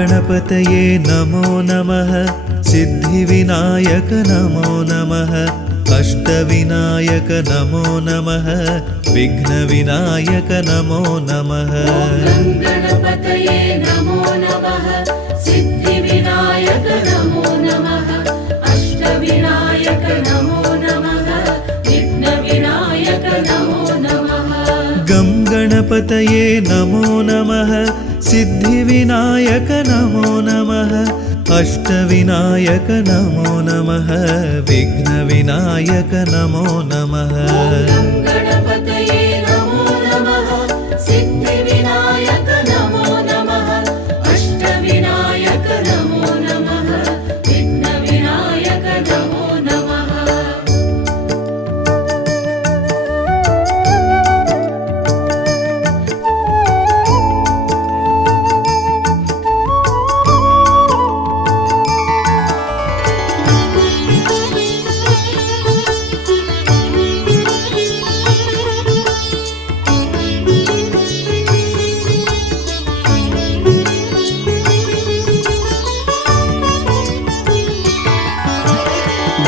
गणपतये नमो नमः। सिद्धिविनायक नमो नमः। अष्टविनायक नमो नमः। विघ्नविनायक नमो नमः। गणपतये नमो नमः। सिद्धिविनायक नमो नमः। अष्टविनायक नमो नमः। विघ्नविनायक नमो नमः। गं गणपतये नमो नमः। सिद्धिविनायक नमो नमः। अष्टविनायक नमो नमः। विघ्नविनायक नमो नमः। गणपतये नमो नमः। सिद्धिविनायक नमो नमः। अष्टविनायक नमो नमः। विघ्नविनायक नमो नमः।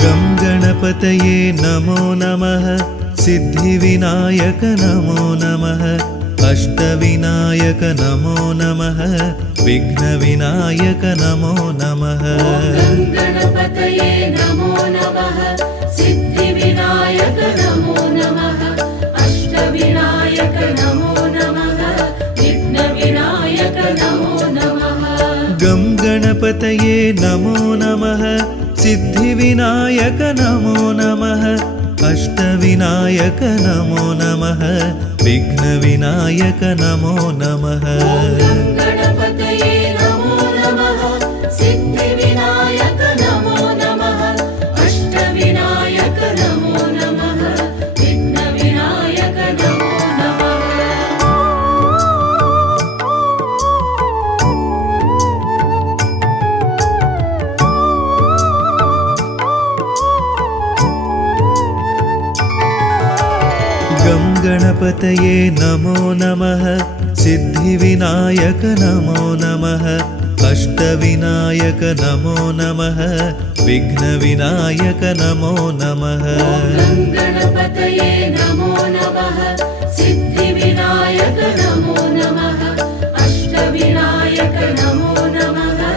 गं गणपतये नमो नमः। सिद्धिविनायक नमो नमः। अष्टविनायक नमो नमः। विघ्नविनायक नमो नमः। गणपतये नमो नमः। सिद्धिविनायक नमो नमः। अष्टविनायक नमो नमः। विघ्नविनायक नमो नमः। गं गणपतये नमो नमः। सिद्धिविनायक नमो नमः। अष्टविनायक नमो नमः। विघ्नविनायक नमो नमः। गणपतये नमो नमः। सिद्धिविनायक नमो नमः। अष्टविनायक नमो नमः। विघ्नविनायक नमो नमः। गं गणपतये नमो नमः। सिद्धिविनायक नमो नमः। अष्टविनायक नमो नमः। विघ्नविनायक नमो नमः। गणपतये नमो नमः। सिद्धिविनायक नमो नमः। अष्टविनायक नमो नमः।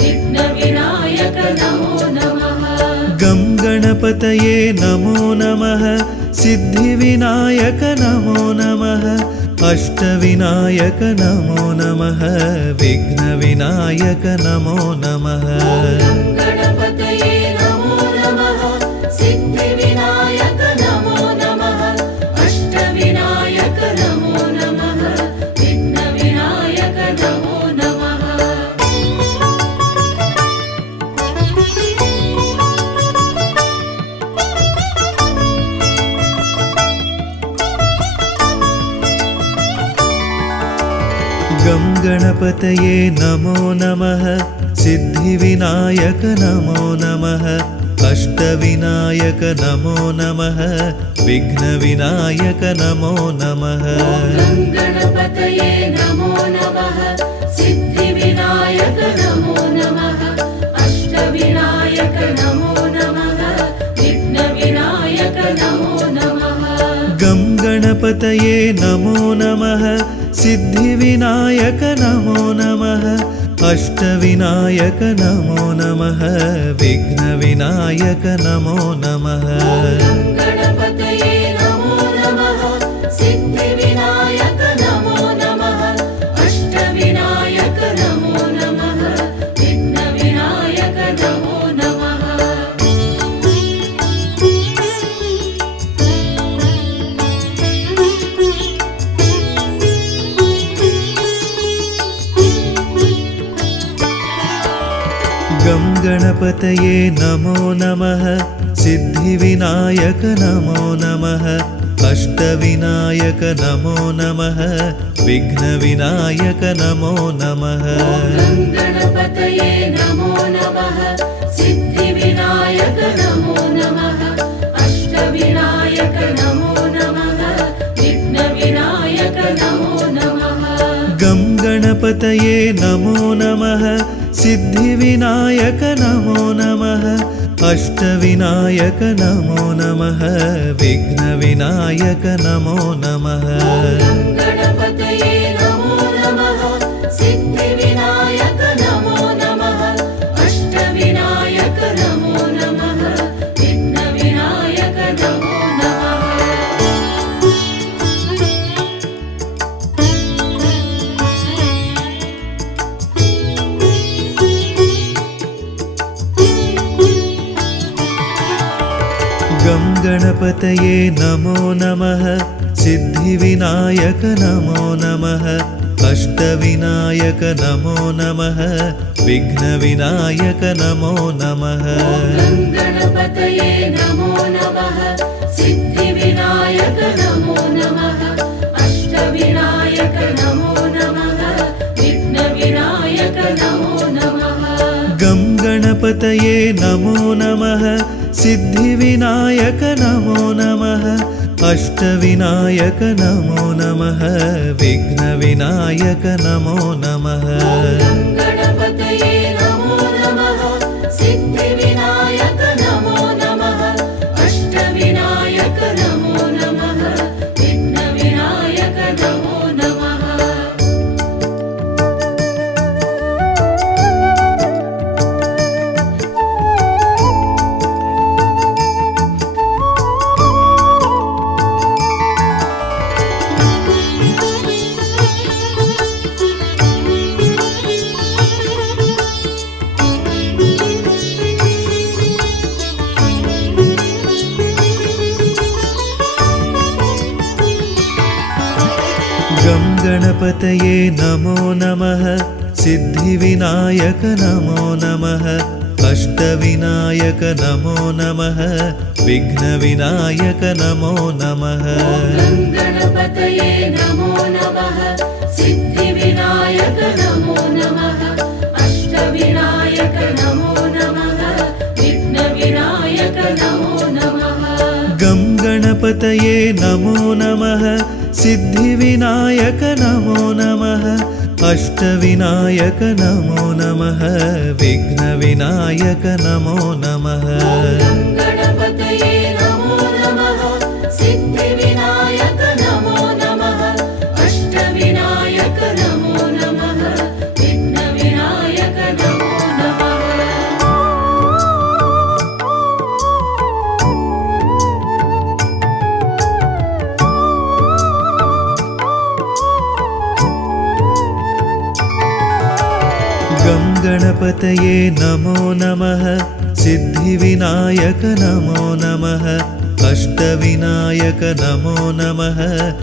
विघ्नविनायक नमो नमः। गं गणपतये नमो नमः। सिद्धिविनायक नमो नमः। अष्टविनायक नमो नमः। विघ्नविनायक नमो नमः। गणपतये नमो नमः। सिद्धिविनायक नमो नमः। अष्टविनायक नमो नमः। विघ्नविनायक नमो नमः। गं गणपतये नमो नमः। सिद्धिविनायक नमो नमः। अष्टविनायक नमो नमः। विघ्नविनायक नमो नमः। गणपतये नमो नमः। सिद्धिविनायक नमो नमः। अष्टविनायक नमो नमः। विघ्नविनायक नमो नमः। गं गणपतये नमो नमः। सिद्धिविनायक नमो नमः। अष्टविनायक नमो नमः। विघ्नविनायक नमो नमः। गणपतये नमो नमः। सिद्धिविनायक नमो नमः। अष्टविनायक नमो नमः। विघ्नविनायक नमो नमः। गं गणपतये नमो नमः। सिद्धिविनायक नमो नमः। अष्टविनायक नमो नमः। विघ्नविनायक नमो नमः। गणपतये नमो नमः। सिद्धिविनायक नमो नमः। अष्टविनायक नमो नमः। विघ्नविनायक नमो नमः। गं गणपतये गङ्गणपतये नमो नमः सिद्धिविनायक नमो नमः अष्टविनायक नमो नमः विघ्नविनायक नमो नमः गणपतये नमो नमः सिद्धिविनायक नमो नमः अष्टविनायक नमो नमः विघ्नविनायक नमो नमः गं गणपतये नमो नमः सिद्धिविनायक नमो नमः अष्टविनायक नमो नमः विघ्नविनायक नमो नमः गणपतये नमो नमः सिद्धिविनायक नमो नमः अष्टविनायक नमो नमः विघ्नविनायक नमो नमः गं गणपतये नमो नमः सिद्धिविनायक नमो नमः अष्टविनायक नमो नमः विघ्नविनायक नमो नमः गणपतये नमो नमः सिद्धिविनायक नमो नमः अष्टविनायक नमो नमः विघ्नविनायक नमो नमः गं गणपतये नमो नमः सिद्धिविनायक नमो नमः अष्टविनायक नमो नमः विघ्नविनायक नमो नमः गणपतये नमो नमः सिद्धिविनायक नमो नमः अष्टविनायक नमो नमः विघ्नविनायक नमो नमः गं गणपतये नमो नमः सिद्धिविनायक नमो नमः अष्टविनायक नमो नमः विघ्नविनायक नमो नमः गणपतये नमो नमः सिद्धिविनायक नमो नमः अष्टविनायक नमो नमः विघ्नविनायक नमो नमः गं गणपतये नमो नमः सिद्धिविनायक नमो नमः अष्टविनायक नमो नमः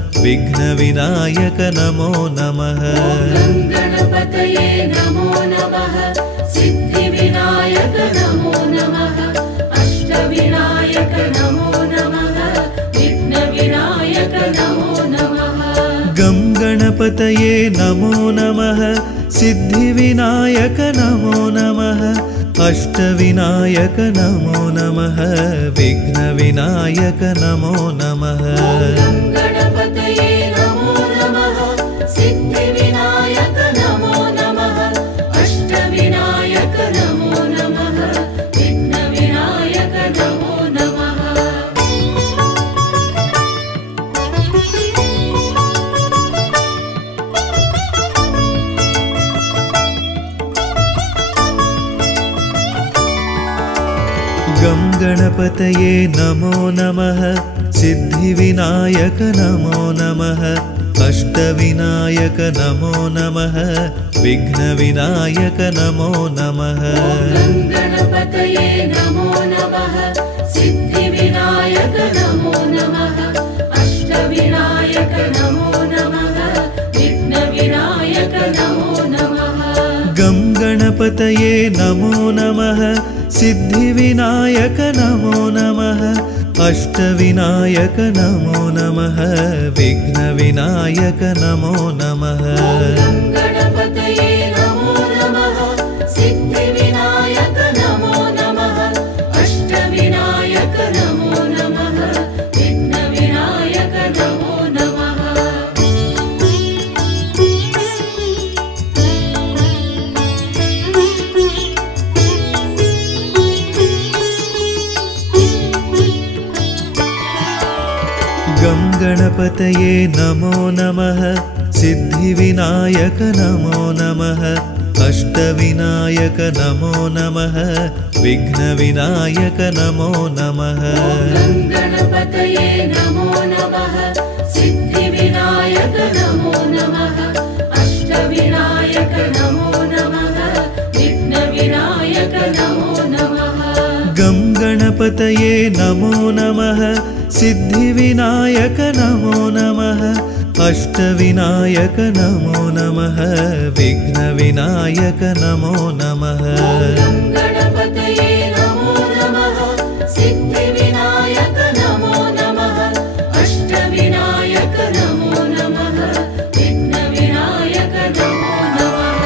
विघ्नविनायक नमो नमः गणपतये नमो नमः सिद्धिविनायक नमो नमः अष्टविनायक नमो नमः विघ्नविनायक नमो नमः गं गणपतये नमो नमः सिद्धिविनायक नमो नमः अष्टविनायक नमो नमः विघ्नविनायक नमो नमः गणपतये नमो नमः सिद्धिविनायक नमो नमः अष्टविनायक नमो नमः विघ्नविनायक नमो नमः गं गणपतये नमो नमः सिद्धिविनायक नमो नमः अष्टविनायक नमो नमः विघ्नविनायक नमो नमः गणपतये नमो नमः सिद्धिविनायक नमो नमः अष्टविनायक नमो नमः विघ्नविनायक नमो नमः गं गणपतये नमो नमः सिद्धिविनायक नमो नमः अष्टविनायक नमो नमः विघ्नविनायक नमो नमः गणपतये नमो नमः सिद्धिविनायक नमो नमः अष्टविनायक नमो नमः विघ्नविनायक नमो नमः गणपतये नमो नमः सिद्धिविनायक नमो नमः अष्टविनायक नमो नमः विघ्नविनायक नमो नमः गं गणपतये नमो नमः सिद्धिविनायक नमो नमः अष्टविनायक नमो नमः विघ्नविनायक नमो नमः गं गणपतये नमो नमः सिद्धिविनायक नमो नमः अष्टविनायक नमो नमः विघ्नविनायक नमो नमः गं गणपतये नमो नमः सिद्धिविनायक नमो नमः अष्टविनायक नमो नमः विघ्नविनायक नमो नमः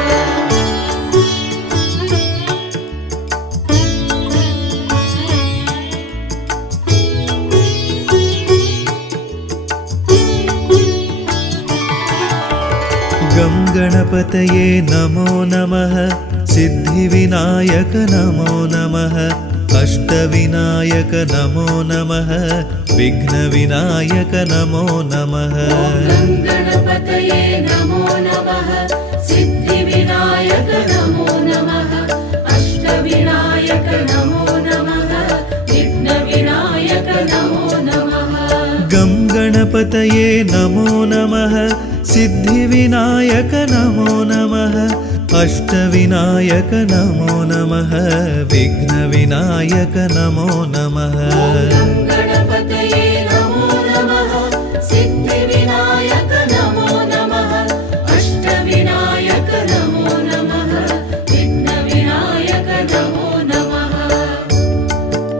गं गणपतये नमो नमः सिद्धिविनायक नमो नमः अष्टविनायक नमो नमः विघ्नविनायक नमो नमः गं गणपतये नमो नमः सिद्धिविनायक नमो नमः अष्टविनायक नमो नमः विघ्नविनायक नमो नमः गं गणपतये नमो नमः सिद्धिविनायक नमो नमः अष्टविनायक नमो नमः विघ्नविनायक नमो नमः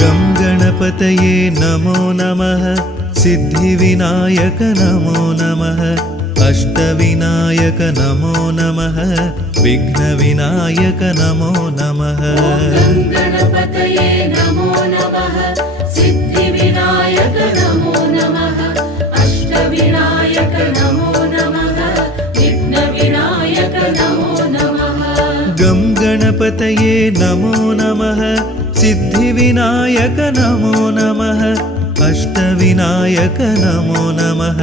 गं गणपतये नमो नमः सिद्धिविनायक नमो नमः अष्टविनायक नमो नमः विघ्नविनायक नमो नमः गं गणपतये नमो नमः सिद्धिविनायक नमो नमः अष्टविनायक नमो नमः विघ्नविनायक नमो नमः गं गणपतये नमो नमः सिद्धिविनायक नमो नमः अष्टविनायक नमो नमः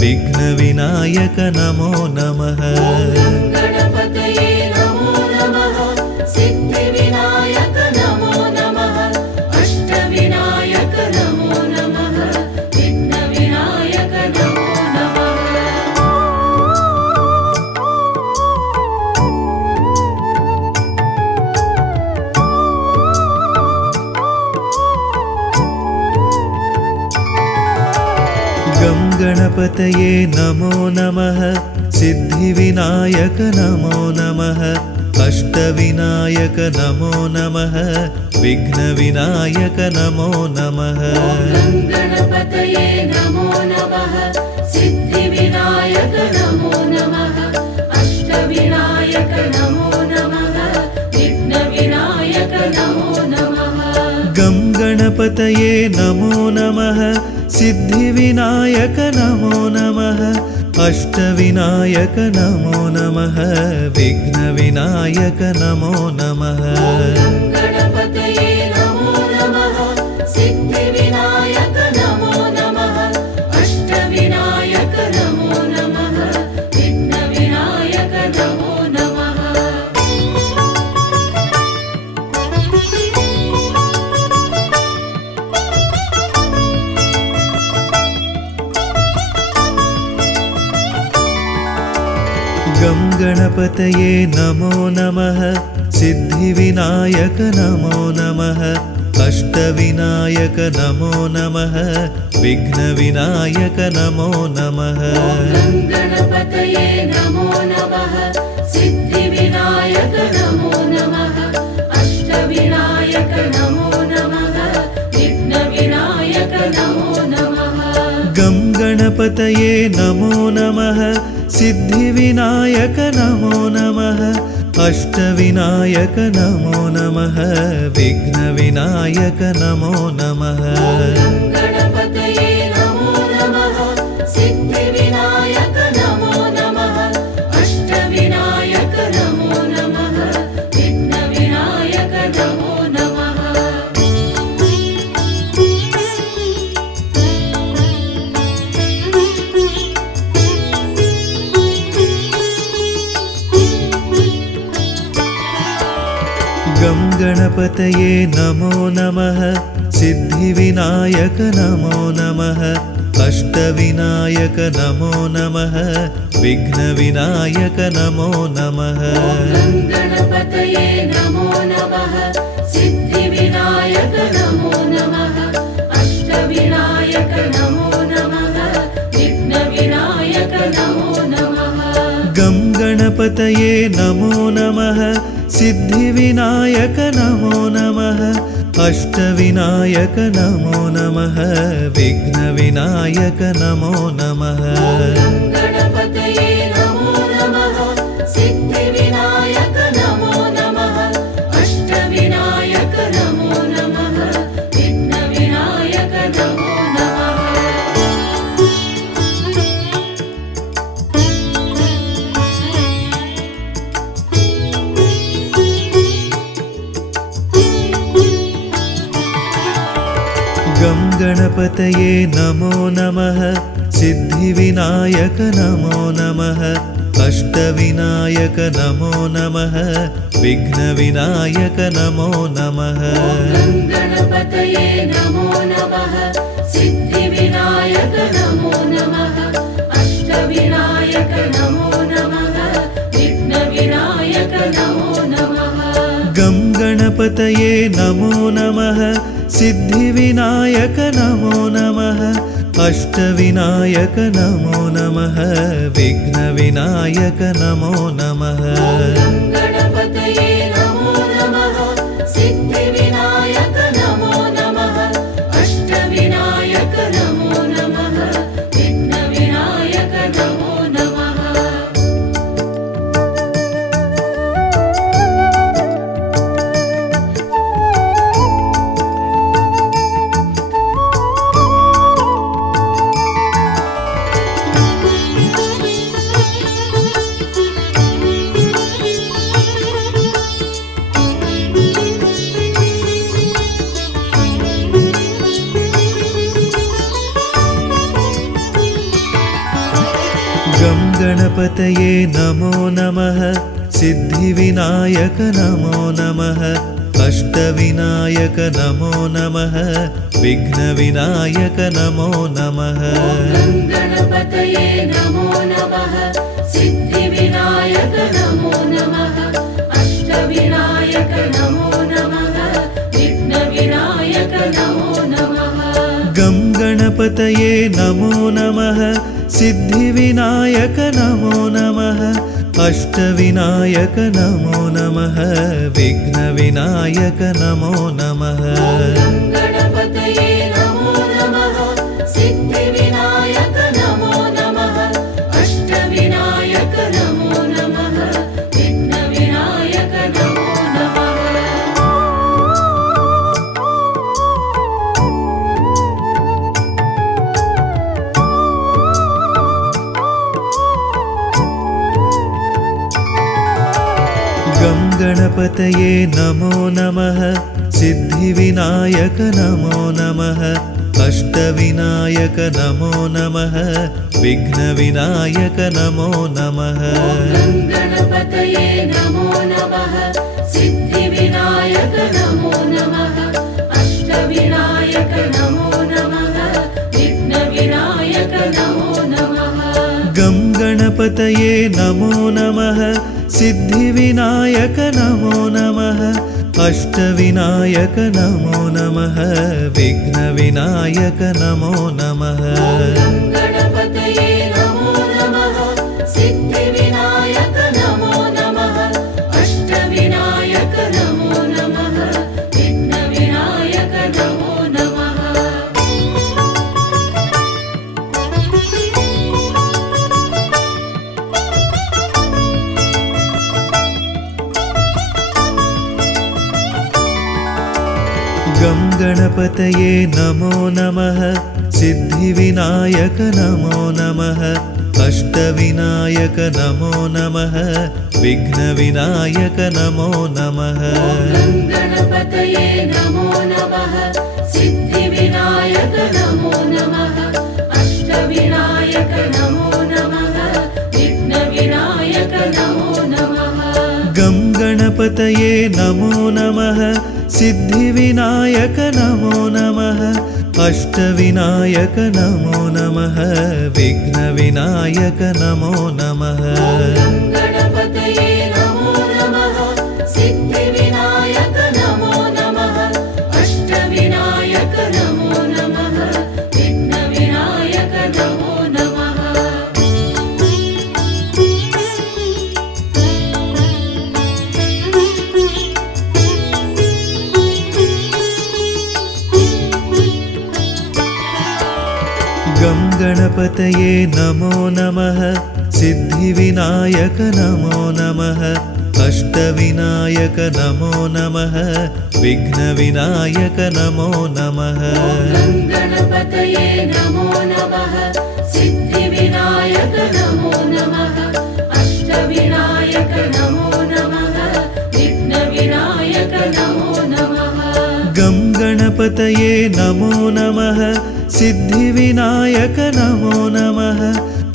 विघ्नविनायक नमो नमः गं गणपतये नमो नमः सिद्धिविनायक नमो नमः अष्टविनायक नमो नमः विघ्नविनायक नमो नमः गं गणपतये नमो नमः सिद्धिविनायक नमो नमः अष्टविनायक नमो नमः विघ्नविनायक नमो नमः गं गणपतये नमो नमः सिद्धिविनायक नमो नमः अष्टविनायक नमो नमः विघ्नविनायक नमो नमः गं गणपतये नमो नमः सिद्धिविनायक नमो नमः अष्टविनायक नमो नमः विघ्नविनायक नमो नमः गं गणपतये नमो नमः सिद्धिविनायक नमो नमः अष्टविनायक नमो नमः विघ्नविनायक नमो नमः गं गणपतये नमो नमः सिद्धिविनायक नमो नमः अष्टविनायक नमो नमः विघ्नविनायक नमो नमः गं गणपतये नमो नमः सिद्धिविनायक नमो नमः अष्टविनायक नमो नमः विघ्नविनायक नमो नमः गं गणपतये नमो नमः सिद्धिविनायक नमो नमः अष्टविनायक नमो नमः विघ्नविनायक नमो नमः गं गणपतये नमो नमः सिद्धिविनायक नमो नमः अष्टविनायक नमो नमः विघ्नविनायक नमो नमः गणपतये नमो नमः सिद्धिविनायक नमो नमः अष्टविनायक नमो नमः विघ्नविनायक नमो नमः गं गणपतये नमो नमः सिद्धिविनायक नमो नमः अष्टविनायक नमो नमः विघ्नविनायक नमो नमः गणपतये नमो नमः सिद्धिविनायक नमो नमः अष्टविनायक नमो नमः विघ्नविनायक नमो नमः गं गणपतये नमो नमः सिद्धिविनायक नमो नमः अष्टविनायक नमो नमः विघ्नविनायक नमो नमः गणपतये नमो नमः सिद्धिविनायक नमो नमः अष्टविनायक नमो नमः विघ्नविनायक नमो नमः गं गणपतये नमो नमः सिद्धिविनायक नमो नमः अष्टविनायक नमो नमः विघ्नविनायक नमो नमः गणपतये नमो नमः सिद्धिविनायक नमो नमः अष्टविनायक नमो नमः विघ्नविनायक नमो नमः गं गणपतये नमो नमः सिद्धिविनायक नमो नमः अष्टविनायक नमो नमः विघ्नविनायक नमो नमः गणपतये नमो नमः सिद्धिविनायक नमो नमः अष्टविनायक नमो नमः विघ्नविनायक नमो नमः गं गणपतये नमो नमः सिद्धिविनायक नमो नमः अष्टविनायक नमो नमः विघ्नविनायक नमो नमः गणपतये नमो नमः सिद्धिविनायक नमो नमः अष्टविनायक नमो नमः विघ्नविनायक नमो नमः गं गणपतये नमो नमः सिद्धिविनायक नमो नमः अष्टविनायक नमो नमः विघ्नविनायक नमो नमः गणपतये नमो नमः सिद्धिविनायक नमो नमः अष्टविनायक नमो नमः विघ्नविनायक नमो नमः गं गणपतये नमो नमः सिद्धिविनायक नमो नमः अष्टविनायक नमो नमः विघ्नविनायक नमो नमः गणपतये नमो नमः सिद्धिविनायक नमो नमः अष्टविनायक नमो नमः विघ्नविनायक नमो नमः गं गणपतये नमो नमः सिद्धिविनायक नमो नमः अष्टविनायक नमो नमः विघ्नविनायक नमो नमः गणपतये नमो नमः सिद्धिविनायक नमो नमः अष्टविनायक नमो नमः विघ्नविनायक नमो नमः गणपतये नमो नमः सिद्धिविनायक नमो नमः अष्टविनायक नमो नमः विघ्नविनायक नमो नमः गं गणपतये नमो नमः सिद्धिविनायक नमो नमः अष्टविनायक नमो नमः विघ्नविनायक नमो नमः गं गणपतये नमो नमः सिद्धिविनायक नमो नमः अष्टविनायक नमो नमः विघ्नविनायक नमो नमः गं गणपतये नमो नमः सिद्धिविनायक नमो नमः अष्टविनायक नमो नमः विघ्नविनायक नमो नमः गं गणपतये नमो नमः सिद्धिविनायक नमो नमः अष्टविनायक नमो नमः विघ्नविनायक नमो नमः गं गणपतये नमो नमः सिद्धिविनायक नमो नमः अष्टविनायक नमो नमः विघ्नविनायक नमो नमः गं गणपतये नमो नमः सिद्धिविनायक नमो नमः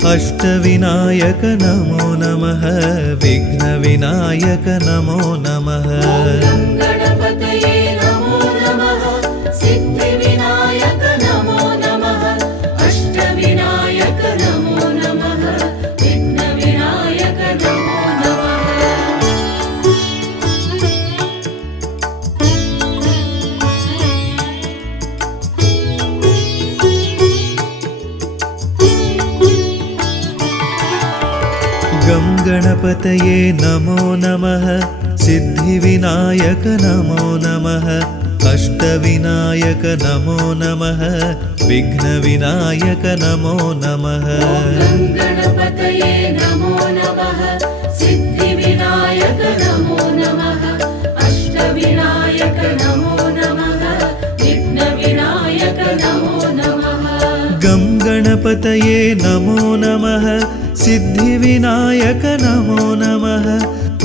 अष्टविनायक नमो नमः विघ्नविनायक नमो नमः गं गणपतये नमो नमः सिद्धिविनायक नमो नमः अष्टविनायक नमो नमः विघ्नविनायक नमो नमः गं गणपतये नमो नमः सिद्धिविनायक नमो नमः अष्टविनायक नमो नमः विघ्नविनायक नमो नमः गं गणपतये नमो नमः सिद्धिविनायक नमो नमः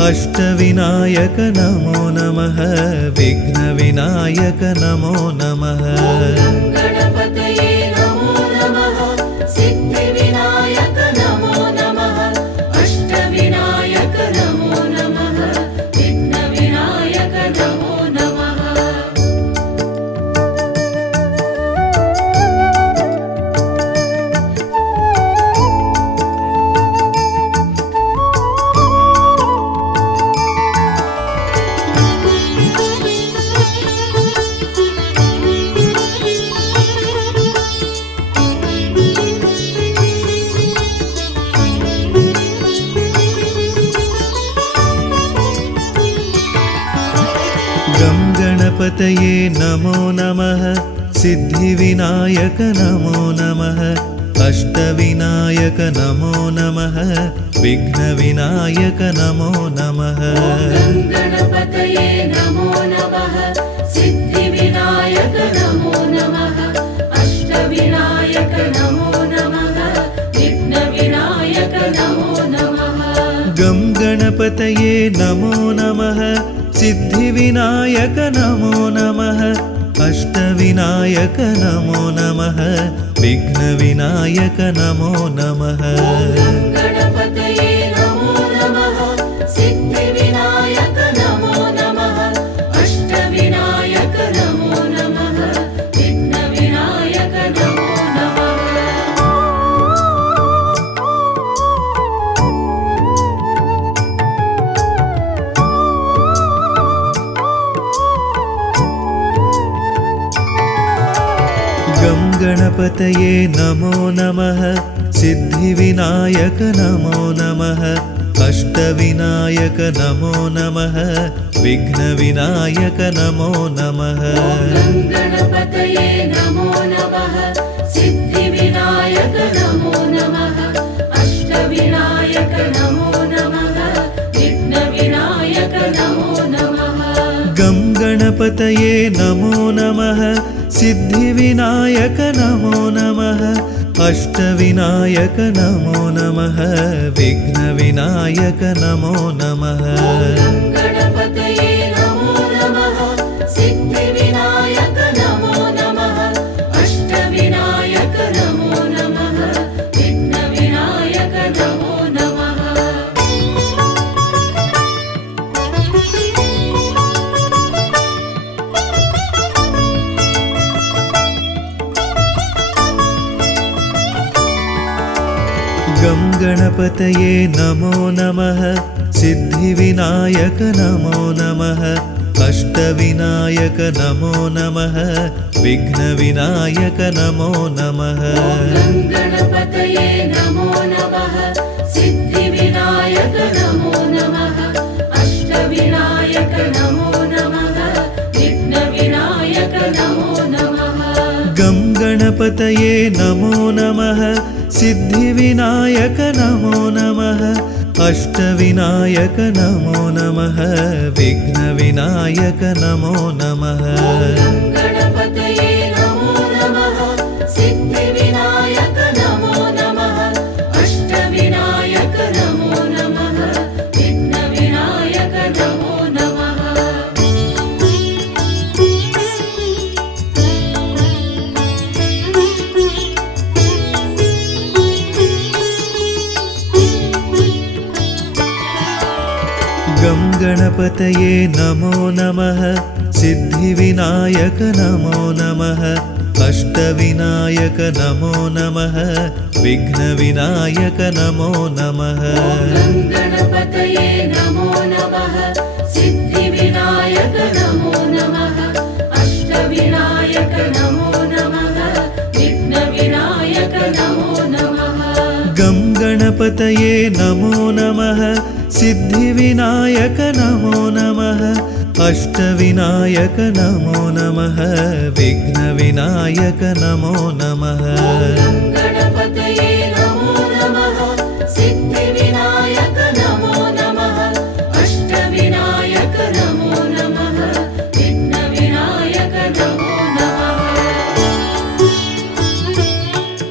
अष्टविनायक नमो नमः विघ्नविनायक नमो नमः गं गणपतये नमो नमः सिद्धिविनायक नमो नमः अष्टविनायक नमो नमः विघ्नविनायक नमो नमः गं गणपतये नमो नमः सिद्धिविनायक नमो नमः अष्टविनायक नमो नमः विघ्नविनायक नमो नमः गं गणपतये नमो नमः सिद्धिविनायक नमो नमः अष्टविनायक नमो नमः विघ्नविनायक नमो नमः गं गणपतये नमो नमः सिद्धिविनायक नमो नमः अष्टविनायक नमो नमः विघ्नविनायक नमो नमः गं गणपतये नमो नमः सिद्धिविनायक नमो नमः अष्टविनायक नमो नमः विघ्नविनायक नमो नमः गं गणपतये नमो नमः सिद्धिविनायक नमो नमः अष्टविनायक नमो नमः विघ्नविनायक नमो नमः गं गणपतये नमो नमः सिद्धिविनायक नमो नमः अष्टविनायक नमो नमः विघ्नविनायक नमो नमः गं गणपतये नमो नमः सिद्धिविनायक नमो नमः अष्टविनायक नमो नमः विघ्नविनायक नमो नमः गं गणपतये गङ्गणपतये नमो नमः सिद्धिविनायक नमो नमः अष्टविनायक नमो नमः विघ्नविनायक नमो नमः गणपतये नमो नमः सिद्धिविनायक नमो नमः अष्टविनायक नमो नमः विघ्नविनायक नमो नमः गं गणपतये नमो नमः सिद्धिविनायक नमो नमः अष्टविनायक नमो नमः विघ्नविनायक नमो नमः गणपतये नमो नमः सिद्धिविनायक नमो नमः अष्टविनायक नमो नमः विघ्नविनायक नमो नमः गं गणपतये नमो नमः सिद्धिविनायक नमो नमः अष्टविनायक नमो नमः विघ्नविनायक नमो नमः गणपतये नमो नमः सिद्धिविनायक नमो नमः अष्टविनायक नमो नमः विघ्नविनायक नमो नमः गं गणपतये नमो नमः सिद्धिविनायक नमो नमः अष्टविनायक नमो नमः विघ्नविनायक नमो नमः गणपतये नमो नमः सिद्धिविनायक नमो नमः अष्टविनायक नमो नमः विघ्नविनायक नमो नमः गं गणपतये नमो नमः सिद्धिविनायक नमो नमः अष्टविनायक नमो नमः विघ्नविनायक नमो नमः गणपतये नमो नमः सिद्धिविनायक नमो नमः अष्टविनायक नमो नमः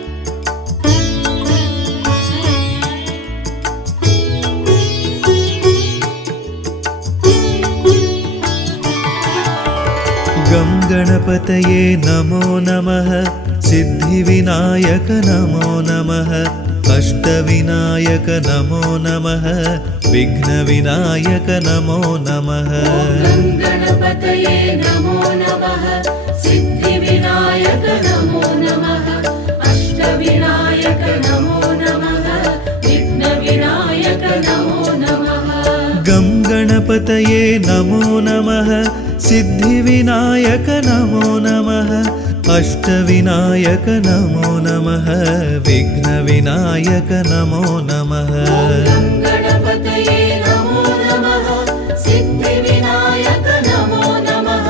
विघ्नविनायक नमो नमः गं गणपतये नमो नमः सिद्धिविनायक नमो नमः अष्टविनायक नमो नमः विघ्नविनायक नमो नमः गणपतये नमो नमः सिद्धिविनायक नमो नमः अष्टविनायक नमो नमः विघ्नविनायक नमो नमः गं गणपतये नमो नमः सिद्धिविनायक नमो नमः अष्टविनायक नमो नमः विघ्नविनायक नमो नमः गणपतये नमो नमः सिद्धिविनायक नमो नमः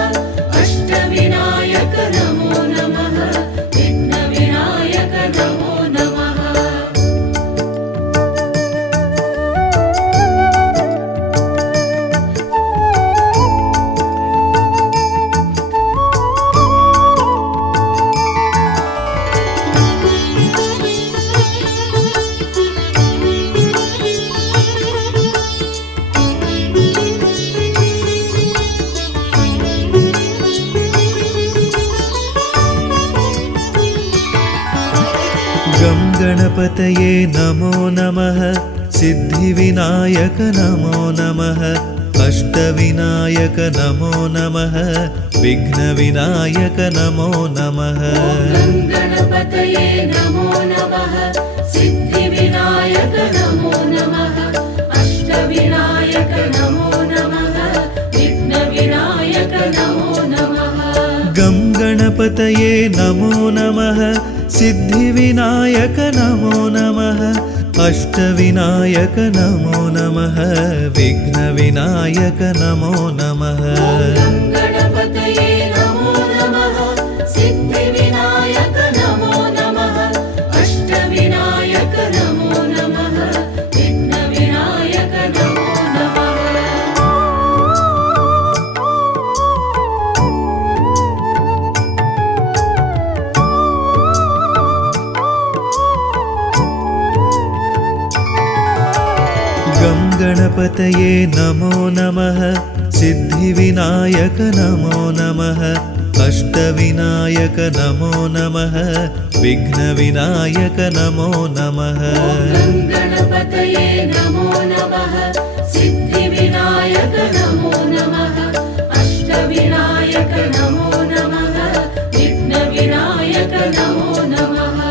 अष्टविनायक नमो नमः विघ्नविनायक नमो नमः गं गणपतये नमो नमः सिद्धिविनायक नमो नमः अष्टविनायक नमो नमः विघ्नविनायक नमो नमः गणपतये नमो नमः सिद्धिविनायक नमो नमः अष्टविनायक नमो नमः विघ्नविनायक नमो नमः गं गणपतये नमो नमः सिद्धिविनायक नमो नमः अष्टविनायक नमो नमः विघ्नविनायक नमो नमः गणपतये नमो नमः सिद्धिविनायक नमो नमः अष्टविनायक नमो नमः विघ्नविनायक नमो नमः गणपतये नमो नमः सिद्धिविनायक नमो नमः अष्टविनायक नमो नमः विघ्नविनायक नमो नमः गणपतये नमो नमः सिद्धिविनायक नमो नमः अष्टविनायक नमो नमः विघ्नविनायक नमो नमः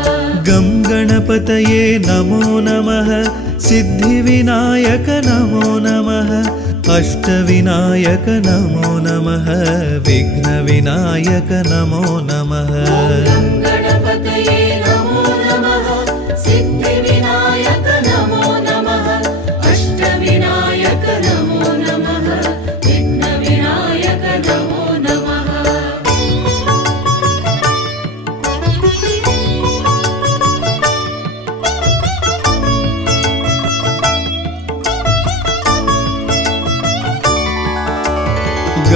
गं गणपतये नमो नमः सिद्धिविनायक नमो नमः अष्टविनायक नमो नमः विघ्नविनायक नमो नमः गणपतये नमो नमः सिद्धिविनायक नमो नमः अष्टविनायक नमो नमः विघ्नविनायक नमो नमः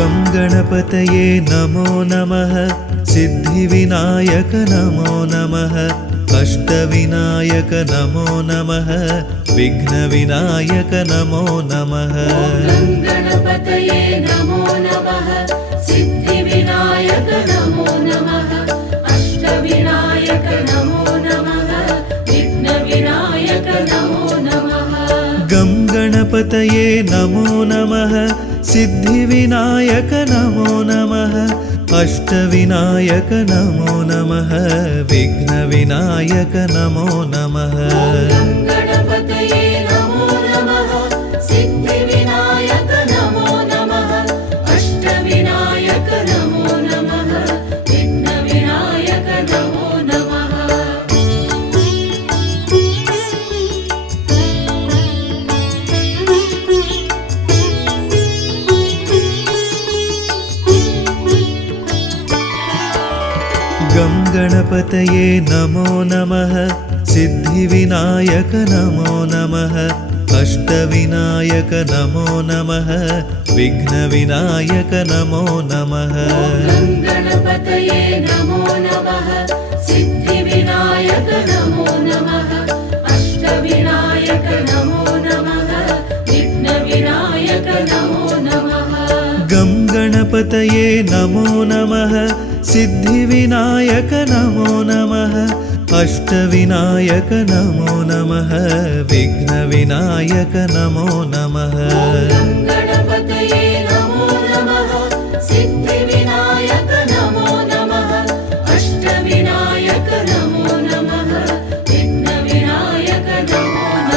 गं गणपतये नमो नमः सिद्धिविनायक नमो नमः अष्टविनायक नमो नमः विघ्नविनायक नमो नमः गणपतये नमो नमः सिद्धिविनायक नमो नमः अष्टविनायक नमो नमः विघ्नविनायक नमो नमः गं गणपतये नमो नमः सिद्धिविनायक नमो नमः अष्टविनायक नमो नमः विघ्नविनायक नमो नमः गणपतये नमो नमः सिद्धिविनायक नमो नमः अष्टविनायक नमो नमः विघ्नविनायक नमो नमः गं गणपतये नमो नमः सिद्धिविनायक नमो नमः अष्टविनायक नमो नमः विघ्नविनायक नमो नमः गणपतये नमो नमः सिद्धिविनायक नमो नमः अष्टविनायक नमो नमः विघ्नविनायक नमो नमः गं गणपतये नमो नमः सिद्धिविनायक नमो नमः अष्टविनायक नमो नमः विघ्नविनायक नमो नमः गणपतये नमो नमः सिद्धिविनायक नमो नमः अष्टविनायक नमो नमः विघ्नविनायक नमो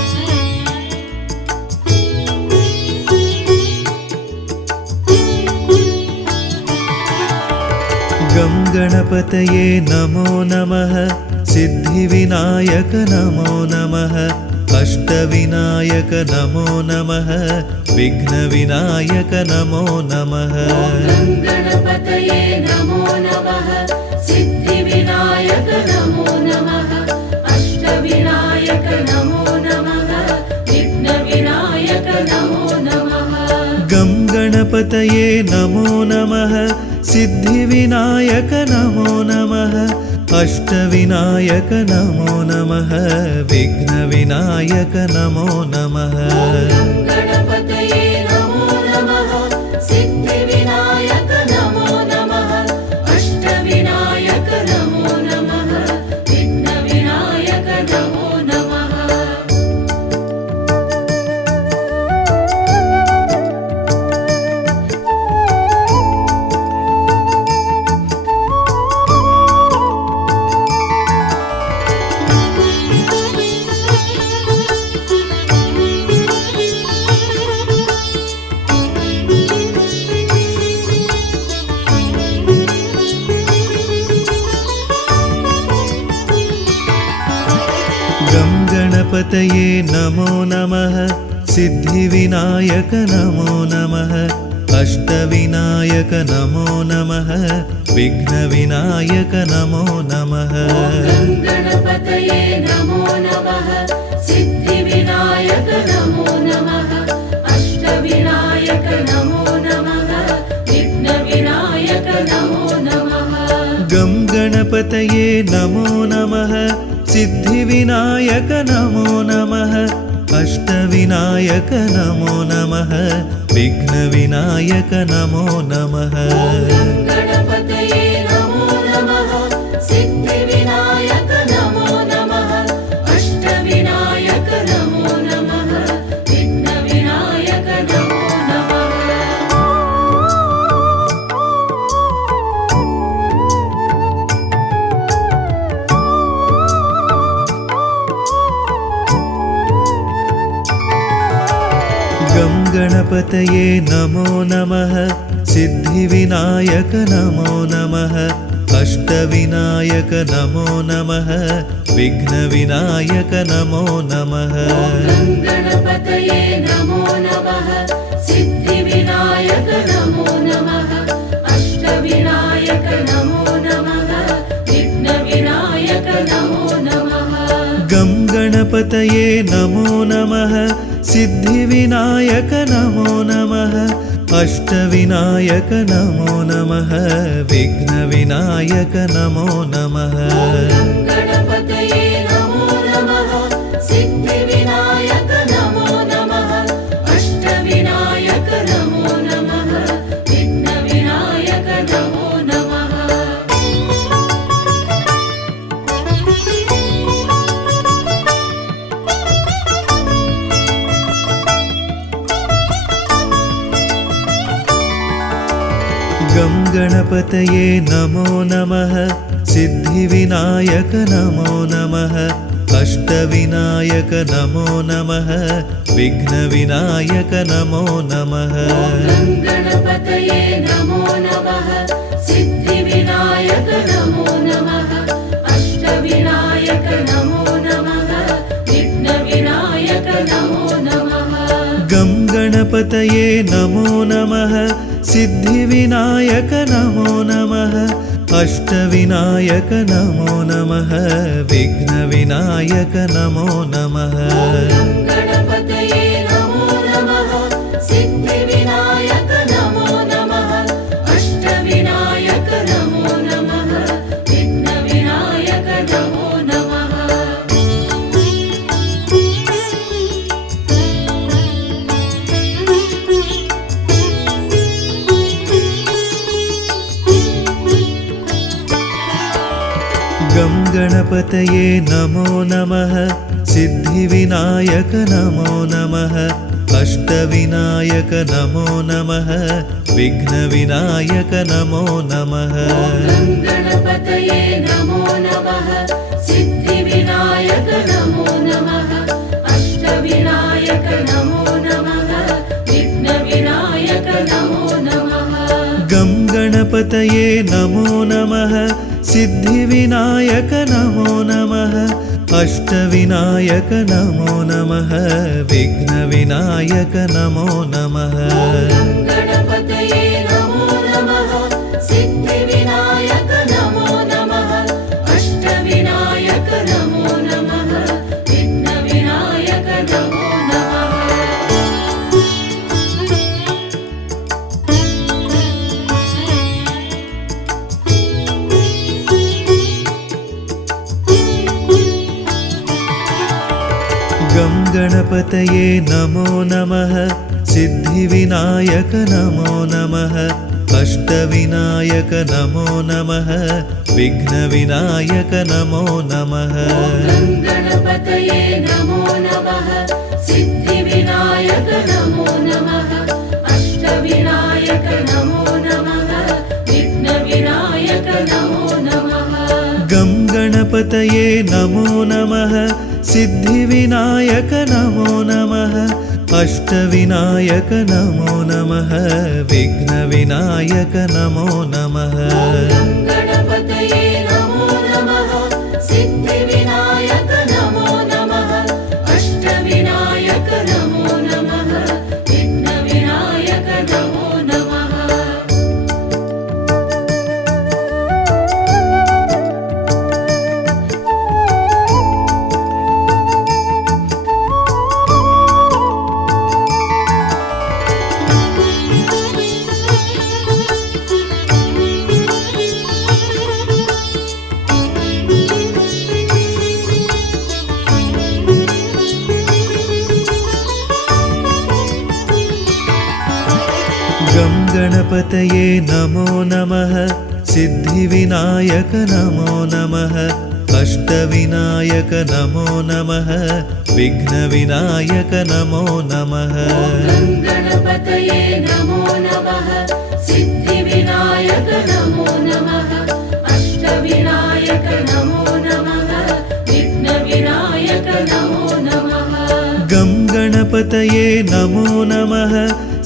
नमः गं गणपतये नमो नमः सिद्धिविनायक नमो नमः अष्टविनायक नमो नमः विघ्नविनायक नमो नमः गणपतये नमो नमः सिद्धिविनायक नमो नमः अष्टविनायक नमो नमः विघ्नविनायक नमो नमः गं गणपतये नमो नमः सिद्धिविनायक नमो नमः अष्टविनायक नमो नमः विघ्नविनायक नमो नमः गणपतये नमो नमः सिद्धिविनायक नमो नमः अष्टविनायक नमो नमः विघ्नविनायक नमो नमः गं गणपतये नमो नमः सिद्धिविनायक नमो नमः अष्टविनायक नमो नमः विघ्नविनायक नमो नमः गणपतये नमो नमः सिद्धिविनायक नमो नमः अष्टविनायक नमो नमः विघ्नविनायक नमो नमः गं गणपतये नमो नमः सिद्धिविनायक नमो नमः अष्टविनायक नमो नमः विघ्नविनायक नमो नमः गणपतये नमो नमः सिद्धिविनायक नमो नमः अष्टविनायक नमो नमः विघ्नविनायक नमो नमः गं गणपतये नमो नमः सिद्धिविनायक नमो नमः अष्टविनायक नमो नमः विघ्नविनायक नमो नमः गणपतये नमो नमः सिद्धिविनायक नमो नमः अष्टविनायक नमो नमः विघ्नविनायक नमो नमः गं गणपतये नमो नमः सिद्धिविनायक नमो नमः अष्टविनायक नमो नमः विघ्नविनायक नमो नमः गणपतये नमो नमः सिद्धिविनायक नमो नमः अष्टविनायक नमो नमः विघ्नविनायक नमो नमः गं गणपतये नमो नमः सिद्धिविनायक नमो नमः अष्टविनायक नमो नमः विघ्नविनायक नमो नमः गणपतये नमो नमः सिद्धिविनायक नमो नमः अष्टविनायक नमो नमः विघ्नविनायक नमो नमः गं गणपतये नमो नमः सिद्धिविनायक नमो नमः अष्टविनायक नमो नमः विघ्नविनायक नमो नमः गणपतये नमो नमः सिद्धिविनायक नमो नमः अष्टविनायक नमो नमः विघ्नविनायक नमो नमः गं गणपतये नमो नमः सिद्धिविनायक नमो नमः अष्टविनायक नमो नमः विघ्नविनायक नमो नमः गणपतये नमो नमः सिद्धिविनायक नमो नमः अष्टविनायक नमो नमः विघ्नविनायक नमो नमः गं गणपतये नमो नमः सिद्धिविनायक नमो नमः अष्टविनायक नमो नमः विघ्नविनायक नमो नमः गणपतये नमो नमः सिद्धिविनायक नमो नमः अष्टविनायक नमो नमः विघ्नविनायक नमो नमः गं गणपतये नमो नमः सिद्धिविनायक नमो नमः अष्टविनायक नमो नमः विघ्नविनायक नमो नमः गणपतये नमो नमः सिद्धिविनायक नमो नमः अष्टविनायक नमो नमः विघ्नविनायक नमो नमः गं गणपतये नमो नमः सिद्धिविनायक नमो नमः अष्टविनायक नमो नमः विघ्नविनायक नमो नमः गणपतये नमो नमः सिद्धिविनायक नमो नमः अष्टविनायक नमो नमः विघ्नविनायक नमो नमः गं गणपतये नमो नमः सिद्धिविनायक नमो नमः अष्टविनायक नमो नमः विघ्नविनायक नमो नमः गं गणपतये नमो नमः सिद्धिविनायक नमो नमः अष्टविनायक नमो नमः विघ्नविनायक नमो नमः गं गणपतये नमो नमः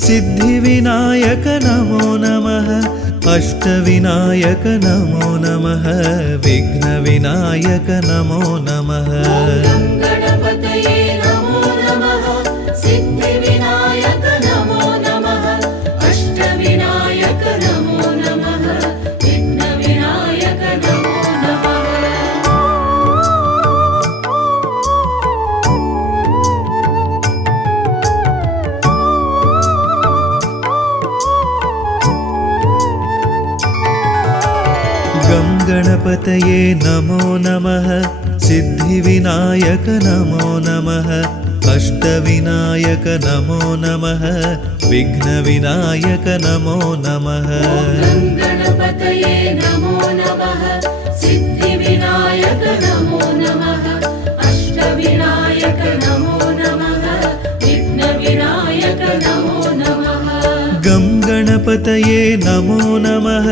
सिद्धिविनायक नमो नमः अष्टविनायक नमो नमः विघ्नविनायक नमो नमः गं गणपतये नमो नमः सिद्धिविनायक नमो नमः अष्टविनायक नमो नमः विघ्नविनायक नमो नमः गं गणपतये नमो नमः सिद्धिविनायक नमो नमः अष्टविनायक नमो नमः विघ्नविनायक नमो नमः गं गणपतये नमो नमः सिद्धिविनायक नमो नमः अष्टविनायक नमो नमः विघ्नविनायक नमो नमः गं गणपतये नमो नमः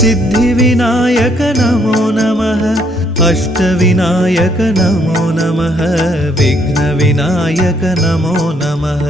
सिद्धिविनायक नमो नमः अष्टविनायक नमो नमः विघ्नविनायक नमो नमः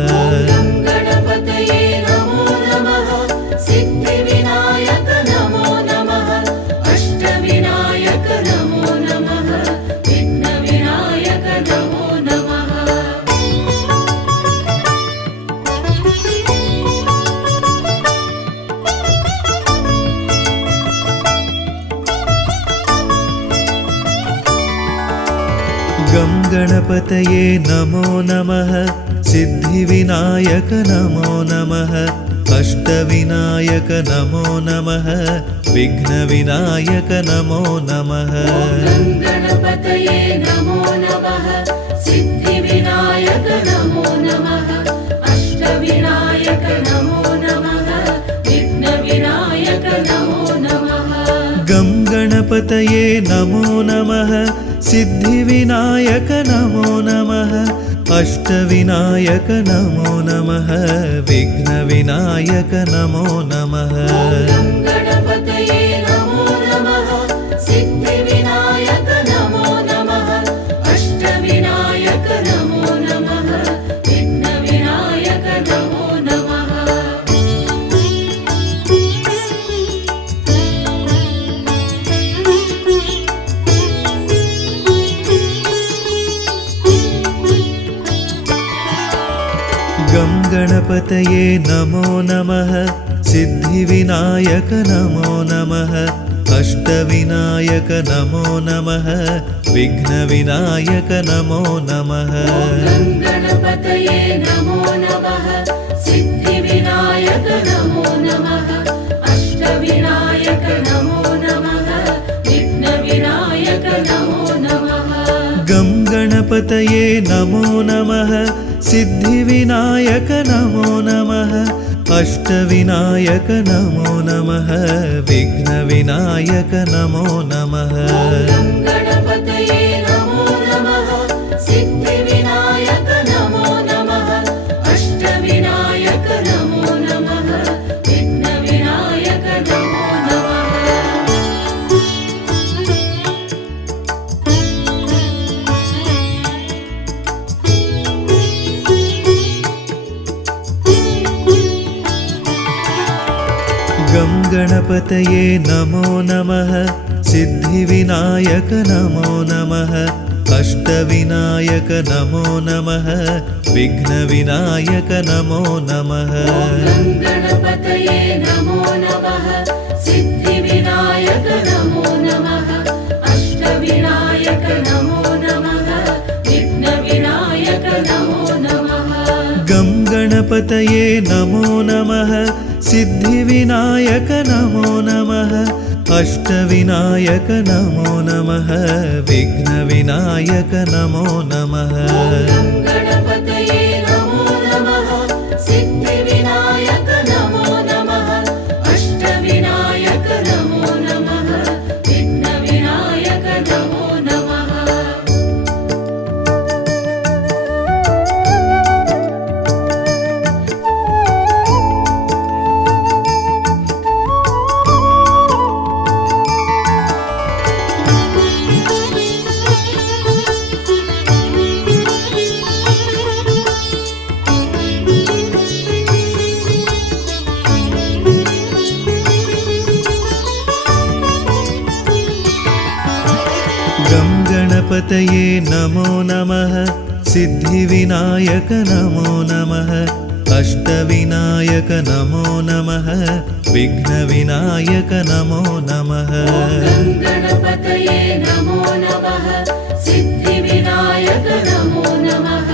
गं गणपतये नमो नमः सिद्धिविनायक नमो नमः अष्टविनायक नमो नमः विघ्नविनायक नमो नमः गं गणपतये नमो नमः सिद्धिविनायक नमो नमः अष्टविनायक नमो नमः विघ्नविनायक नमो नमः गं गणपतये नमो नमः सिद्धिविनायक नमो नमः अष्टविनायक नमो नमः विघ्नविनायक नमो नमः गं गणपतये नमो नमः सिद्धिविनायक नमो नमः अष्टविनायक नमो नमः विघ्नविनायक नमो नमः गं गणपतये नमो नमः सिद्धिविनायक नमो नमः अष्टविनायक नमो नमः विघ्नविनायक नमो नमः गं गणपतये नमो नमः सिद्धिविनायक नमो नमः अष्टविनायक नमो नमः विघ्नविनायक नमो नमः गं गणपतये नमो नमः सिद्धिविनायक नमो नमः अष्टविनायक नमो नमः विघ्नविनायक नमो नमः गं गणपतये नमो नमः सिद्धिविनायक नमो नमः अष्टविनायक नमो नमः विघ्नविनायक नमो नमः गं गणपतये नमो नमः सिद्धिविनायक नमो नमः अष्टविनायक नमो नमः विघ्नविनायक नमो नमः गं गणपतये नमो नमः सिद्धिविनायक नमो नमः अष्टविनायक नमो नमः विघ्नविनायक नमो नमः गं गणपतये नमो नमः सिद्धिविनायक नमो नमः अष्टविनायक नमो नमः विघ्नविनायक नमो नमः गं गणपतये नमो नमः सिद्धिविनायक नमो नमः अष्टविनायक नमो नमः विघ्नविनायक नमो नमः गं गणपतये नमो नमः सिद्धिविनायक नमो नमः गणपतये नमो नमः सिद्धिविनायक नमो नमः अष्टविनायक नमो नमः विघ्नविनायक नमो नमः गणपतये नमो नमः सिद्धिविनायक नमो नमः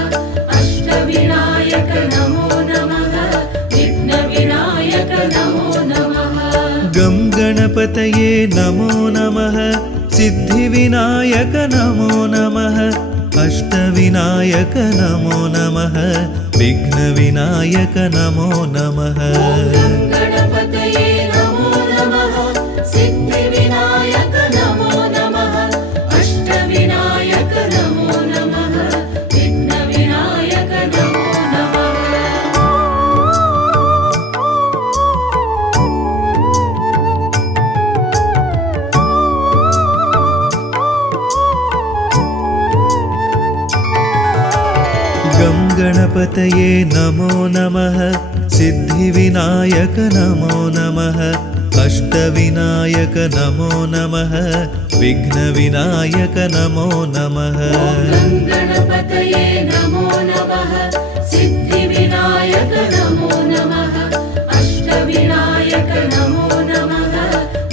अष्टविनायक नमो नमः विघ्नविनायक नमो नमः गं गणपतये नमो नमः सिद्धिविनायक नमो नमः अष्टविनायक नमो नमः विघ्नविनायक नमो नमः गणपतये नमो नमः सिद्धिविनायक नमो नमः अष्टविनायक नमो नमः विघ्नविनायक नमो नमः गं गणपतये नमो नमः सिद्धिविनायक नमो नमः अष्टविनायक नमो नमः विघ्नविनायक नमो नमः गणपतये नमो नमः सिद्धिविनायक नमो नमः अष्टविनायक नमो नमः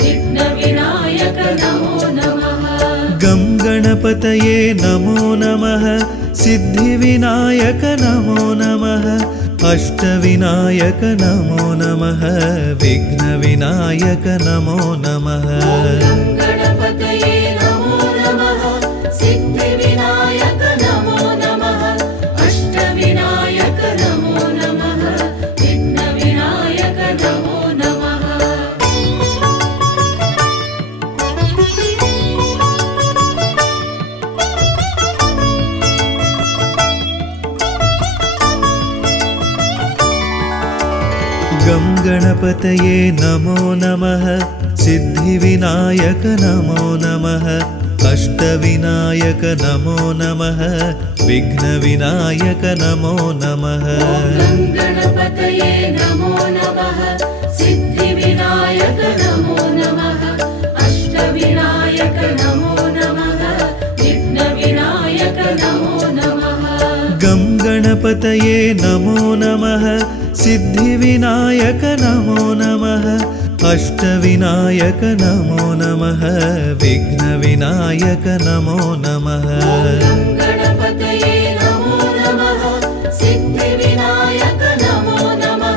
विघ्नविनायक नमो नमः गं गणपतये नमो नमः सिद्धिविनायक नमो नमः अष्टविनायक नमो नमः विघ्नविनायक नमो नमः गणपतये नमो नमः सिद्धिविनायक नमो नमः अष्टविनायक नमो नमः विघ्नविनायक नमो नमः गं गणपतये नमो नमः सिद्धिविनायक नमो नमः अष्टविनायक नमो नमः विघ्नविनायक नमो नमः गणपतये नमो नमः सिद्धिविनायक नमो नमः अष्टविनायक नमो नमः विघ्नविनायक नमो नमः गं गणपतये नमो नमः सिद्धिविनायक नमो नमः अष्टविनायक नमो नमः विघ्नविनायक नमो नमः गणपतये नमो नमः सिद्धिविनायक नमो नमः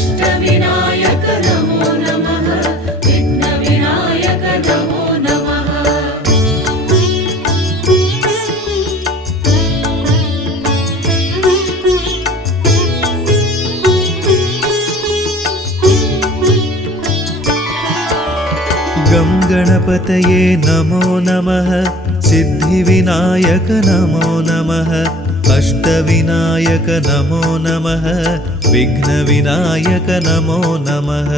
अष्टविनायक नमो नमः विघ्नविनायक नमो नमः गं गणपतये नमो नमः सिद्धिविनायक नमो नमः अष्टविनायक नमो नमः विघ्नविनायक नमो नमः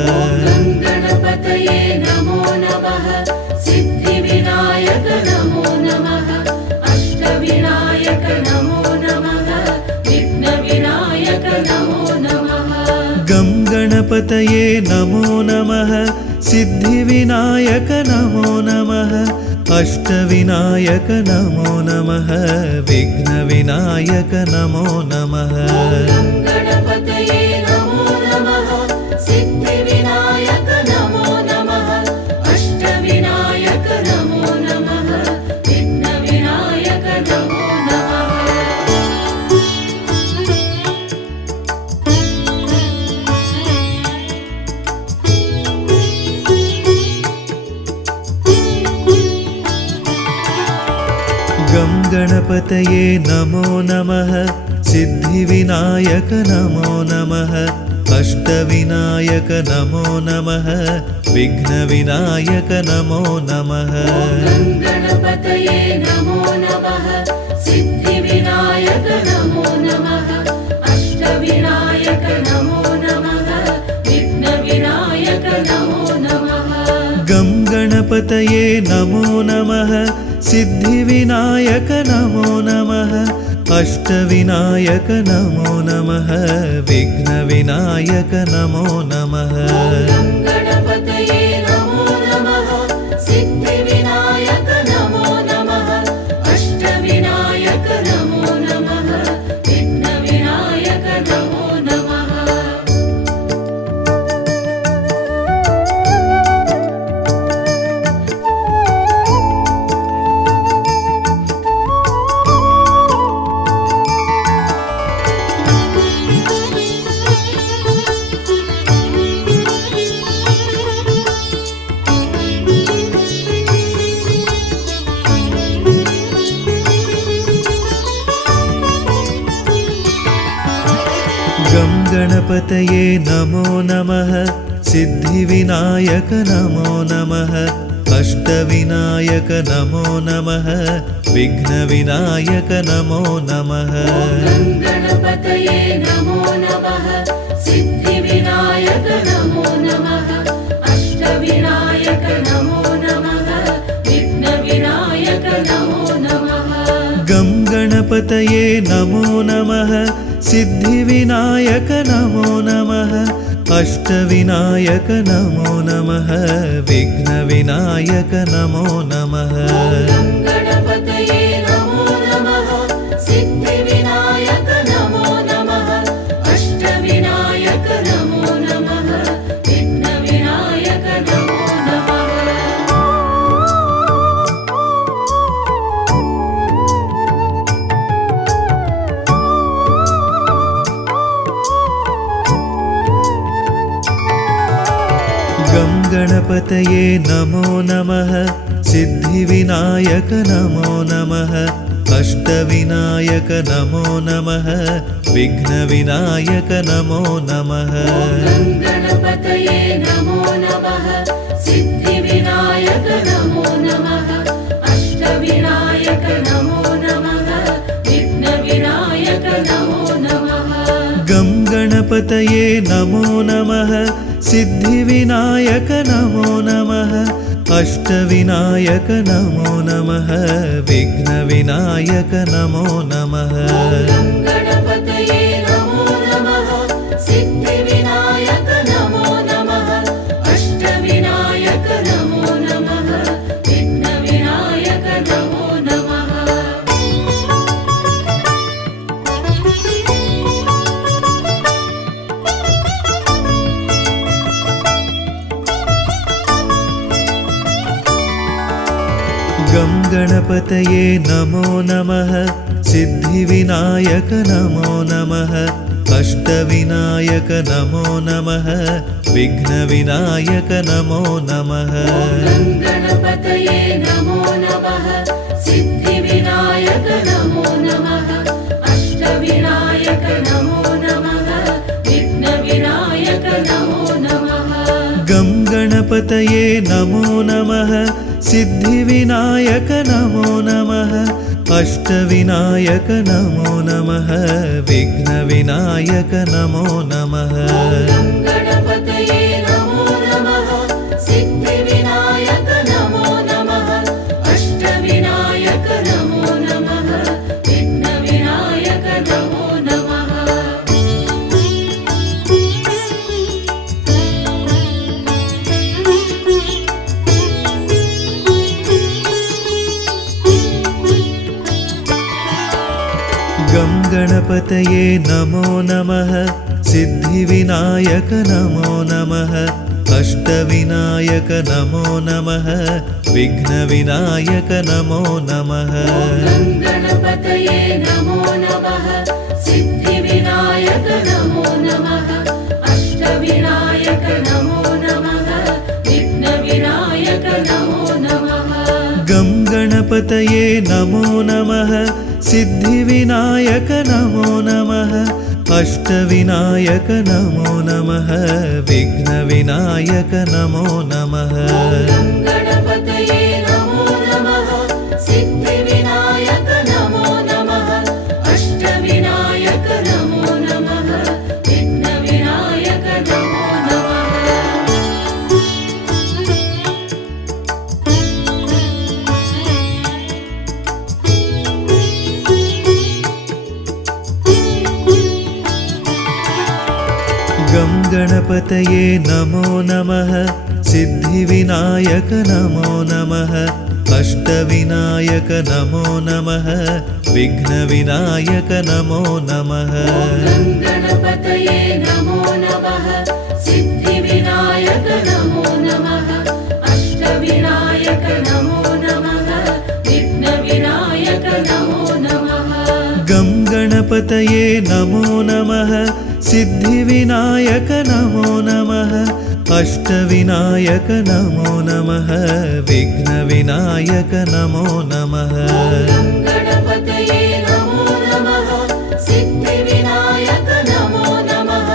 गणपतये नमो नमः सिद्धिविनायक नमो नमः अष्टविनायक नमो नमः विघ्नविनायक नमो नमः गं गणपतये नमो नमः सिद्धिविनायक नमो नमः अष्टविनायक नमो नमः विघ्नविनायक नमो नमः गणपतये नमो नमः सिद्धिविनायक नमो नमः अष्टविनायक नमो नमः विघ्नविनायक नमो नमः गं गणपतये नमो नमः सिद्धिविनायक नमो नमः अष्टविनायक नमो नमः विघ्नविनायक नमो नमः गणपतये नमो नमः सिद्धिविनायक नमो नमः अष्टविनायक नमो नमः विघ्नविनायक नमो नमः गं गणपतये नमो नमः सिद्धिविनायक नमो नमः अष्टविनायक नमो नमः विघ्नविनायक नमो नमः गणपतये नमो नमः सिद्धिविनायक नमो नमः गणपतये नमो नमः सिद्धिविनायक नमो नमः अष्टविनायक नमो नमः विघ्नविनायक नमो नमः गणपतये नमो नमः सिद्धिविनायक नमो नमः अष्टविनायक नमो नमः विघ्नविनायक नमो नमः गं गणपतये नमो नमः सिद्धिविनायक नमो नमः अष्टविनायक नमो नमः विघ्नविनायक नमो नमः गणपतये नमो नमः सिद्धिविनायक नमो नमः अष्टविनायक नमो नमः विघ्नविनायक नमो नमः गं गणपतये नमो नमः सिद्धिविनायक नमो नमः अष्टविनायक नमो नमः विघ्नविनायक नमो नमः गणपतये नमो नमः सिद्धिविनायक नमो नमः अष्टविनायक नमो नमः विघ्नविनायक नमो नमः गं गणपतये नमो नमः सिद्धिविनायक नमो नमः अष्टविनायक नमो नमः विघ्नविनायक नमो नमः गणपतये नमो नमः सिद्धिविनायक नमो नमः अष्टविनायक नमो नमः विघ्नविनायक नमो नमः गं गणपतये नमो नमः सिद्धिविनायक नमो नमः अष्टविनायक नमो नमः विघ्नविनायक नमो नमः गणपतये नमो नमः सिद्धिविनायक नमो नमः अष्टविनायक नमो नमः विघ्नविनायक नमो नमः गं गणपतये नमो नमः सिद्धिविनायक नमो नमः अष्टविनायक नमो नमः विघ्नविनायक नमो नमः गणपतये नमो नमः सिद्धिविनायक नमो नमः अष्टविनायक नमो नमः विघ्नविनायक नमो नमः गं गणपतये नमो नमः सिद्धिविनायक नमो नमः अष्टविनायक नमो नमः विघ्नविनायक नमो नमः गणपतये नमो नमः सिद्धिविनायक नमो नमः अष्टविनायक नमो नमः विघ्नविनायक नमो नमः गं गणपतये नमो नमः सिद्धिविनायक नमो नमः अष्टविनायक नमो नमः विघ्नविनायक नमो नमः गणपतये नमो नमः सिद्धिविनायक नमो नमः अष्टविनायक नमो नमः विघ्नविनायक नमो नमः गं गणपतये नमो नमः सिद्धिविनायक नमो नमः अष्टविनायक नमो नमः विघ्नविनायक नमो नमः गणपतये नमो नमः सिद्धिविनायक नमो नमः अष्टविनायक नमो नमः विघ्नविनायक नमो नमः गं गणपतये नमो नमः सिद्धिविनायक नमो नमः अष्टविनायक नमो नमः विघ्नविनायक नमो नमः गणपतये नमो नमः सिद्धिविनायक नमो नमः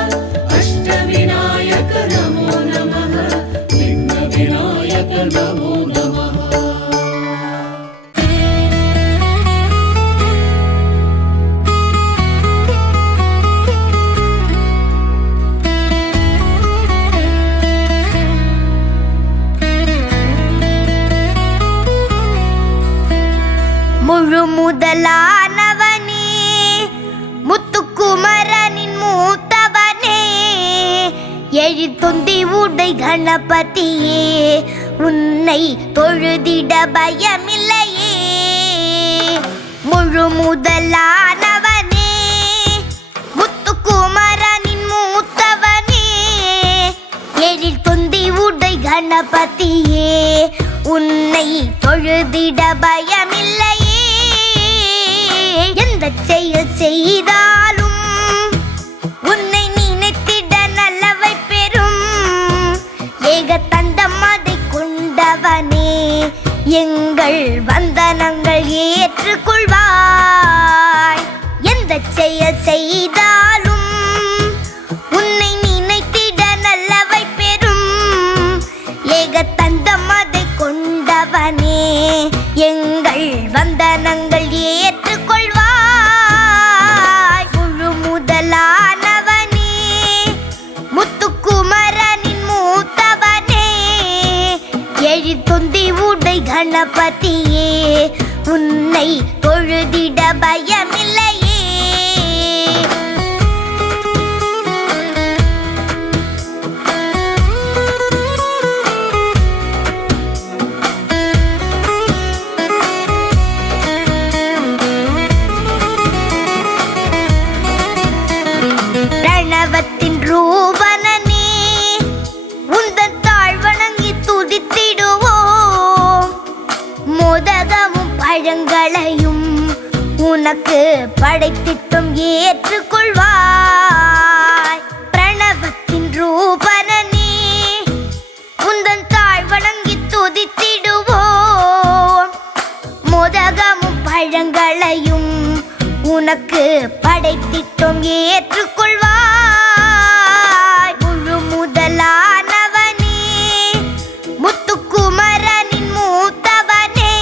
முதலானவனே முத்துக்குமரனின் மூத்தவனே எழுத்தொந்தி உடை கணபதியே உன்னை தொழுதிட பயமில்லையே. முழு முதலானவனே முத்துக்குமரனின் மூத்தவனே எழுத்தொந்தி உடை கணபதியே உன்னை தொழுதிட பயமில்லையே. எந்த செயல் செய்தாலும் உன்னை நினைத்திட நல்லவை பெறும் ஏகதந்தம் அதை கொண்டவனே எங்கள் வந்தனங்கள் ஏற்றுக்கொள்வாய். எந்த செயல் செய்தாலும் உன்னை நினைத்திட நல்லவை பெறும் ஏகதந்தம் அதை கொண்டவனே எங்கள் வந்தனங்கள் ஏற்றுக்கொள்வாய். முழு முதலானவனே முத்துக்குமரனின் மூத்தவனே எழுத்தொந்தி உடை கணபதியே உன்னை தொழுதிட பயமில்லையே. பிரணவத்தின் ரூபனே உந்தன் தாழ்வணங்கி துதித்திடுவோம் மோதகமும் பழங்களையும் உனக்கு படைத்திட்டும் ஏற்றுக்கொள்வாய். பிரணவத்தின் ரூபனே உந்தன் தாழ்வணங்கி துதித்திடுவோம் மோதகமும் பழங்களையும் உனக்கு படைத்திட்டும் ஏற்றுக்கொள்வாய். முழு முதலானவனே முத்துக்குமரனின் மூத்தவனே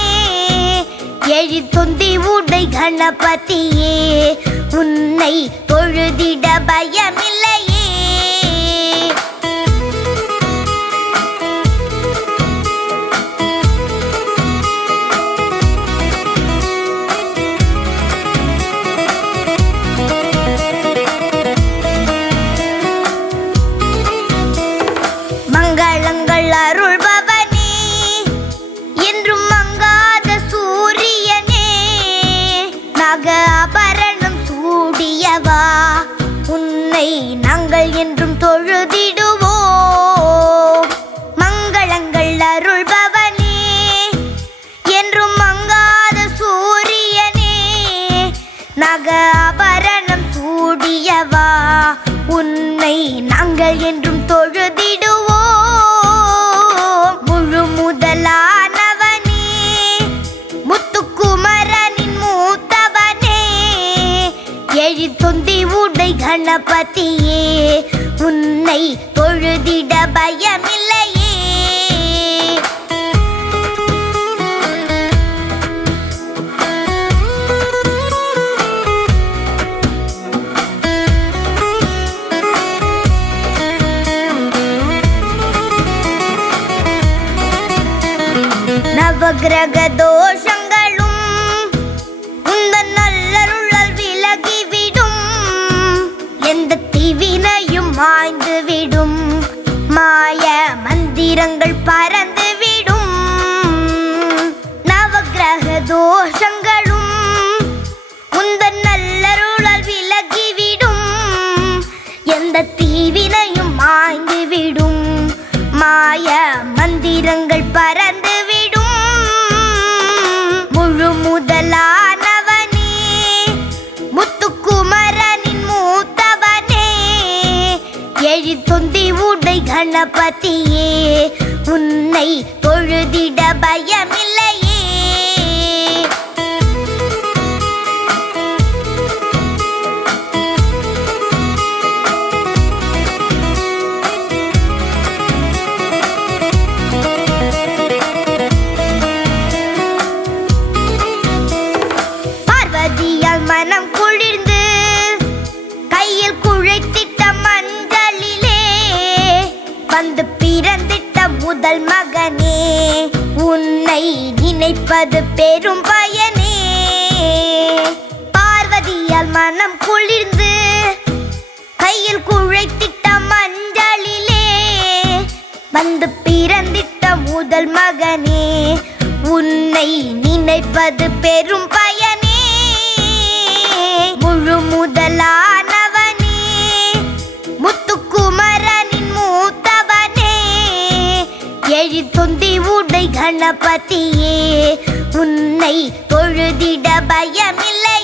எழுத்தொந்தி உடை கணபதியே உன்னை தொழுதிட பயமில்லையே. மங்களங்கள் அருள்பவனே என்றும் மங்காத சூரியனே நக ஆபரணம் சூடியவா உன்னை நாங்கள் என்றும் தொழுதிடுவோம். மங்களங்கள் அருள்பவனே என்றும் மங்காத சூரியனே நக ஆபரணம் சூடியவா உன்னை நாங்கள் என்றும் தொழுதிடுவோம். முழு முதலானவனே முத்துக்குமரனின் மூத்தவனே எழுத்தொந்தி உடை கணபதியே உன்னை தொழுதிட பயமில்லையே. நவகிரக தோஷங்களும் உந்தன் நல்லருளால் விலகிவிடும் எந்த தீவினையும் மாய்ந்துவிடும் மாய மந்திரங்கள் பறந்துவிடும். நவகிரக தோஷங்களும் உந்தன் நல்லருளால் விலகிவிடும் எந்த தீவினையும் மாய்ந்துவிடும் மாய மந்திரங்கள் பறந்துவிடும். முழு முதலானவனே முத்துக்குமரனின் மூத்தவனே எழுத்தொந்தி உடை கணபதியே உன்னை தொழுதிட பயமில்லையே. மனம் குளிர்ந்து கையில் குழைத்திட்ட மஞ்சளிலே வந்து பிறந்திட்ட முதல் மகனே உன்னை நினைப்பது பெரும் பயனே. பார்வதியால் மனம் குளிர்ந்து கையில் குழைத்திட்ட மஞ்சளிலே வந்து பிறந்திட்ட முதல் மகனே, உன்னை நினைப்பது பெரும் பயனே. முழு முதலானவனே, முத்துக்குமரனின் மூத்தவனே, எழிற்தொந்தி உடை கணபதியே, உன்னை தொழுதிட பயமில்லை.